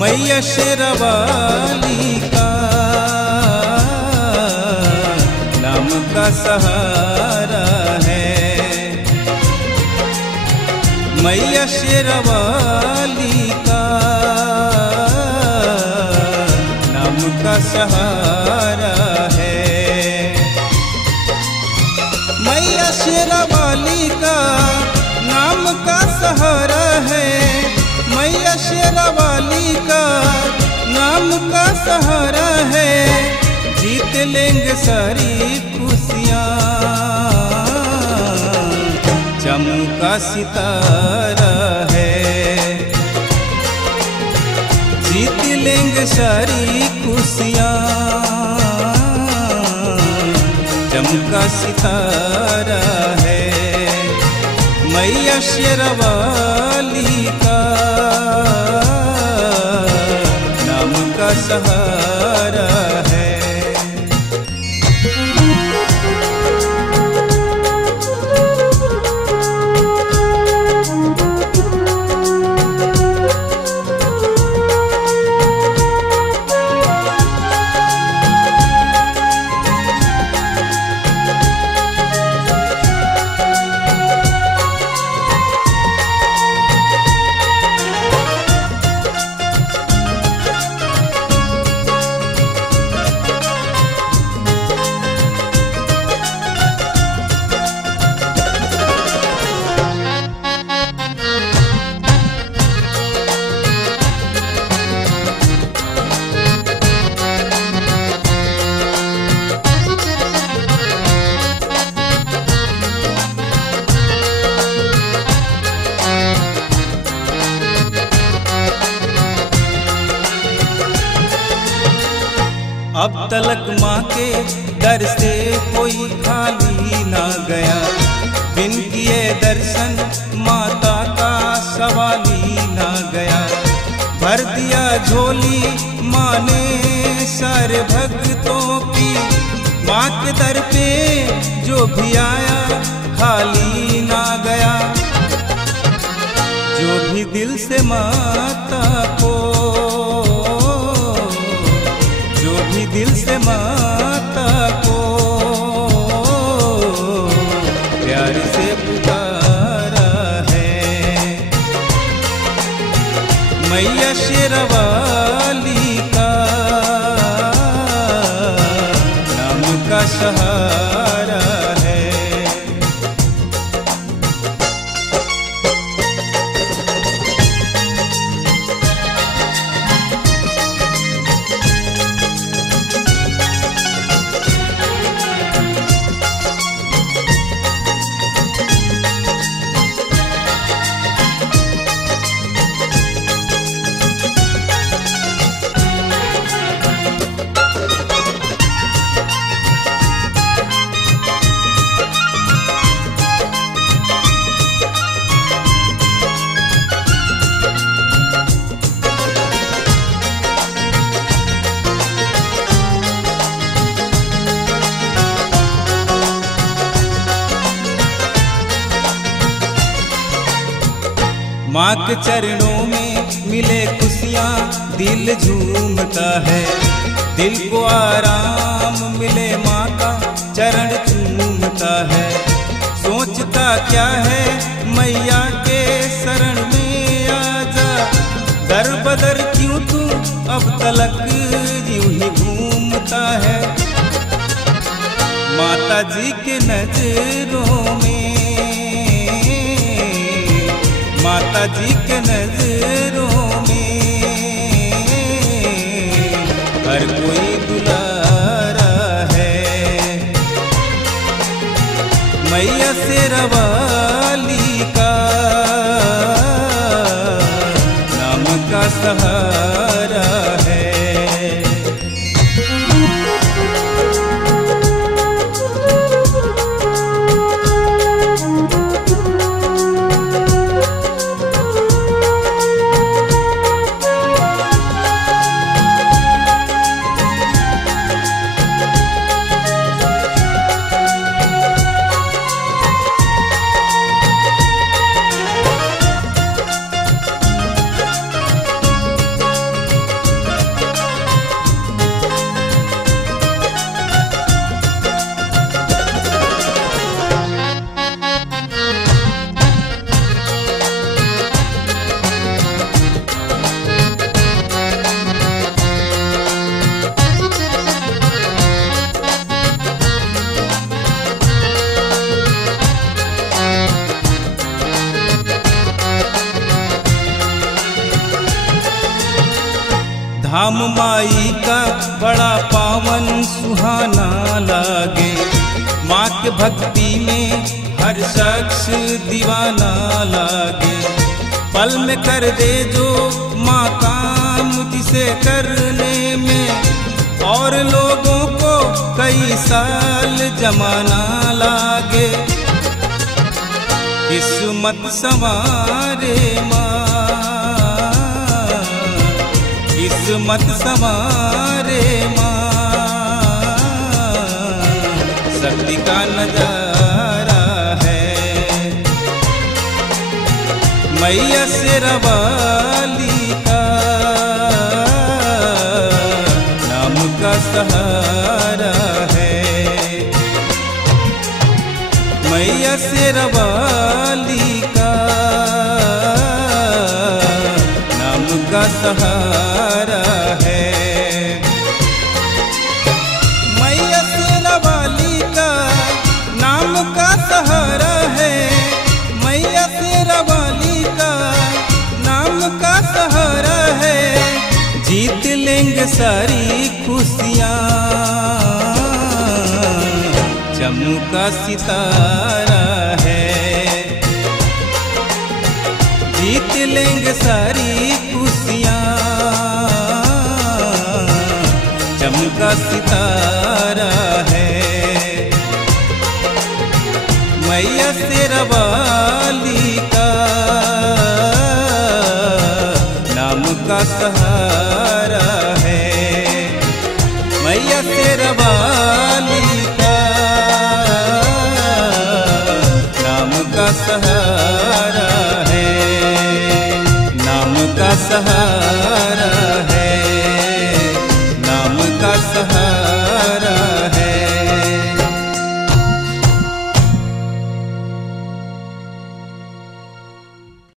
मैया शेरवाली का नाम का सहारा है। मैया शेरवाली का नाम का सहारा है। मैया शेरवाली का नाम का सहारा है। मैया शेरवाली का नाम का सहारा है। जीत लेंगे सारी खुशियाँ, चमका सितारा है। जीत लेंगे सारी खुशियाँ, चमका सितारा है। मैया शेरवाली का नाम का सहारा है। अब तलक माँ के दर से कोई खाली ना गया। बिन किए दर्शन माता का सवाल ही ना गया। भर दिया झोली माँ ने सारे भक्तों की। माँ के दर पे जो भी आया खाली ना गया। जो भी दिल से माता को, जो भी दिल से माता को प्यार से पुकारा है। मैया शेरवाली का नाम का सहारा है। माँ के चरणों में मिले खुशियाँ दिल झूमता है। दिल को आराम मिले माँ का चरण चूमता है। सोचता क्या है मैया के शरण में आजा। दर बदर क्यों तू अब तलक यूं ही घूमता है। माता जी के नजरों में, माता जी के नजरों में हर कोई दुलारा है। मैया शेरवाली का नाम का सहारा है। धाम माई का बड़ा पावन सुहाना लागे। माँ के भक्ति में हर शख्स दीवाना लागे। पल में कर दे जो माँ काम जिसे करने में और लोगों को कई साल जमाना लागे। किस्मत संवारे माँ, किस्मत संवारे माँ, शक्ति का नजारा है मैया शेरा वाली का, नाम का सहारा है मैया शेरा वाली का, नाम का सहारा है मैया शेरा वाली का, नाम का सहारा है मैया शेरा वाली का, नाम का सहारा है। जीत लेंगे सारी खुशियाँ, चमका सितारा है। जीत लेंगे सारी खुशियाँ, चमका सितारा है मैया शेरा वाली का, नाम का सहारा